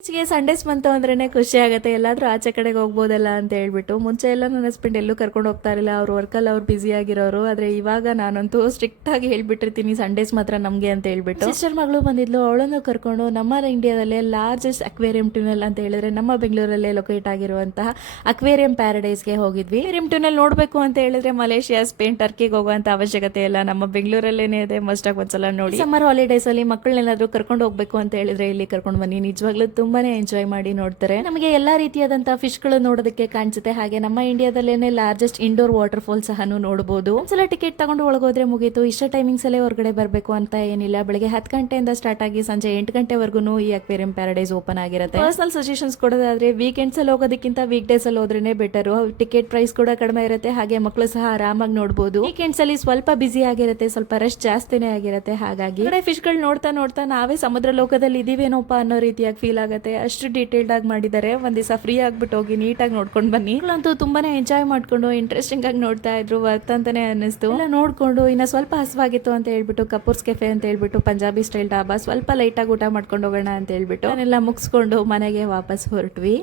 Sundays ಬಂತು ಅಂದ್ರೇನೆ ಖುಷಿ ಆಗುತ್ತೆ. ಎಲ್ಲಾದ್ರೂ ಆಚೆ ಕಡೆಗೆ ಹೋಗ್ಬೋದಲ್ಲ ಅಂತ ಹೇಳ್ಬಿಟ್ಟು. ಮುಂಚೆ ಎಲ್ಲ ನನ್ನ ಹಸ್ಬೆಂಡ್ ಎಲ್ಲೂ ಕರ್ಕೊಂಡು ಹೋಗ್ತಾ ಇರಲಿಲ್ಲ, ಅವ್ರ ವರ್ಕಲ್ಲಿ ಅವ್ರು ಬ್ಯುಸಿ ಆಗಿರೋರು. ಆದ್ರೆ ಇವಾಗ ನಾನಂತೂ ಸ್ಟ್ರಿಕ್ಟ್ ಆಗಿ ಹೇಳ್ಬಿಟ್ಟಿರ್ತೀನಿ ಸಂಡೇಸ್ ಮಾತ್ರ ನಮ್ಗೆ ಅಂತ ಹೇಳ್ಬಿಟ್ಟು. ಸಿಸ್ಟರ್ ಮಗಳು ಬಂದಿದ್ಲು, ಅವಳನ್ನು ಕರ್ಕೊಂಡು ನಮ್ಮ ಇಂಡಿಯಾದಲ್ಲೇ ಲಾರ್ಜೆಸ್ಟ್ ಅಕ್ವೇರಿಯಂ ಟ್ಯೂನಲ್ ಅಂತ ಹೇಳಿದ್ರೆ ನಮ್ಮ ಬೆಂಗಳೂರಲ್ಲೇ ಲೊಕೇಟ್ ಆಗಿರುವಂತಹ ಅಕ್ವೇರಿಯಂ ಪ್ಯಾರಡೈಸ್ಗೆ ಹೋಗಿದ್ವಿ. ಅಕ್ವೇರಿಯಂ ಟ್ಯೂನಲ್ ನೋಡ್ಬೇಕು ಅಂತ ಹೇಳಿದ್ರೆ ಮಲೇಷಿಯಾ, ಸ್ಪೇನ್, ಟರ್ಕಿಗೆ ಹೋಗುವಂತ ಅವಶ್ಯಕತೆ ಇಲ್ಲ, ನಮ್ಮ ಬೆಂಗಳೂರಲ್ಲೇನೆ ಇದೆ. ಮಸ್ಟ್ ಆಗಿ ಒಂದ್ಸಲ ನೋಡಿ. ಸಮ್ಮರ್ ಹಾಲಿಡೇಸ್ ಅಲ್ಲಿ ಮಕ್ಕಳನ್ನೆಲ್ಲಾದ್ರೂ ಕರ್ಕೊಂಡು ಹೋಗ್ಬೇಕು ಅಂತ ಹೇಳಿದ್ರೆ ಇಲ್ಲಿ ಕರ್ಕೊಂಡು ಬನ್ನಿ. ನಿಜವಾಗ್ಲೂ ತುಂಬಾನೇ ಎಂಜಾಯ್ ಮಾಡಿ ನೋಡ್ತಾರೆ. ನಮಗೆ ಎಲ್ಲಾ ರೀತಿಯಾದಂತಹ ಫಿಶ್ ಗಳು ನೋಡೋದಕ್ಕೆ ಕಾಣಿಸುತ್ತೆ. ಹಾಗೆ ನಮ್ಮ ಇಂಡಿಯಾದಲ್ಲೇನೆ ಲಾರ್ಜೆಸ್ಟ್ ಇಂಡೋರ್ ವಾಟರ್ ಫಾಲ್ ಸಹ ನೋಡಬಹುದು. ಒಂದ್ಸಲ ಟಿಕೆಟ್ ತಗೊಂಡು ಒಳಗೋದ್ರೆ ಮುಗೀತು. ಇಷ್ಟ ಟೈಮಿಂಗ್ಸ್ ಅಲ್ಲೇ ಹೊರಗಡೆ ಬರಬೇಕು ಅಂತ ಏನಿಲ್ಲ. ಬೆಳಗ್ಗೆ 10 ಗಂಟೆಯಿಂದ ಸ್ಟಾರ್ಟ್ ಆಗಿ ಸಂಜೆ 8 ಗಂಟೆವರೆಗೂ ಈ ಅಕ್ವೇರಿಯಂ ಪ್ಯಾರಡೈಸ್ ಓಪನ್ ಆಗಿರುತ್ತೆ. ಪರ್ಸನಲ್ ಸಜೆಷನ್ಸ್ ಕೊಡೋದಾದ್ರೆ ವೀಕೆಂಡ್ಸ್ ಅಲ್ಲಿ ಹೋಗೋದಕ್ಕಿಂತ ವೀಕ್ ಡೇಸ್ ಅಲ್ಲಿ ಹೋದ್ರೇನೆ ಬೆಟರ್. ಟಿಕೆಟ್ ಪ್ರೈಸ್ ಕೂಡ ಕಡಿಮೆ ಇರುತ್ತೆ. ಹಾಗೆ ಮಕ್ಕಳು ಸಹ ಆರಾಮಾಗಿ ನೋಡಬಹುದು. ವೀಕೆಂಡ್ಸ್ ಅಲ್ಲಿ ಸ್ವಲ್ಪ ಬಿಸಿ ಆಗಿರುತ್ತೆ, ಸ್ವಲ್ಪ ರಶ್ ಜಾಸ್ತಿನೇ ಆಗಿರುತ್ತೆ. ಹಾಗಾಗಿ ಫಿಶ್ ಗಳು ನೋಡ್ತಾ ನೋಡ್ತಾ ನಾವೇ ಸಮುದ್ರ ಲೋಕದಲ್ಲಿ ಇದೀವೇನೋಪ್ಪ ಅನ್ನೋ ರೀತಿಯಾಗಿ ಫೀಲ್ ಆಗುತ್ತೆ. ಅಷ್ಟು ಡೀಟೇಲ್ಡ್ ಆಗಿ ಮಾಡಿದ್ದಾರೆ. ಒಂದ್ ದಿವಸ ಫ್ರೀ ಆಗ್ಬಿಟ್ಟು ಹೋಗಿ ನೀಟಾಗಿ ನೋಡ್ಕೊಂಡು ಬನ್ನಿ. ಅಂತೂ ತುಂಬಾನೇ ಎಂಜಾಯ್ ಮಾಡ್ಕೊಂಡು ಇಂಟ್ರೆಸ್ಟಿಂಗ್ ಆಗಿ ನೋಡ್ತಾ ಇದ್ರು. ವರ್ತ್ ಅಂತಾನೆ ಅನ್ನಿಸ್ತು. ಎಲ್ಲ ನೋಡ್ಕೊಂಡು ಇನ್ನ ಸ್ವಲ್ಪ ಹಸುವಾಗಿತ್ತು ಅಂತ ಹೇಳ್ಬಿಟ್ಟು ಕಪೂರ್ಸ್ ಕೆಫೆ ಅಂತ ಹೇಳ್ಬಿಟ್ಟು ಪಂಜಾಬಿ ಸ್ಟೈಲ್ ಡಾಬಾ ಸ್ವಲ್ಪ ಲೈಟ್ ಆಗಿ ಊಟ ಮಾಡ್ಕೊಂಡು ಹೋಗೋಣ ಅಂತ ಹೇಳ್ಬಿಟ್ಟು ಅದನ್ನೆಲ್ಲ ಮುಗಿಸ್ಕೊಂಡು ಮನೆಗೆ ವಾಪಸ್ ಹೊರಟ್ವಿ.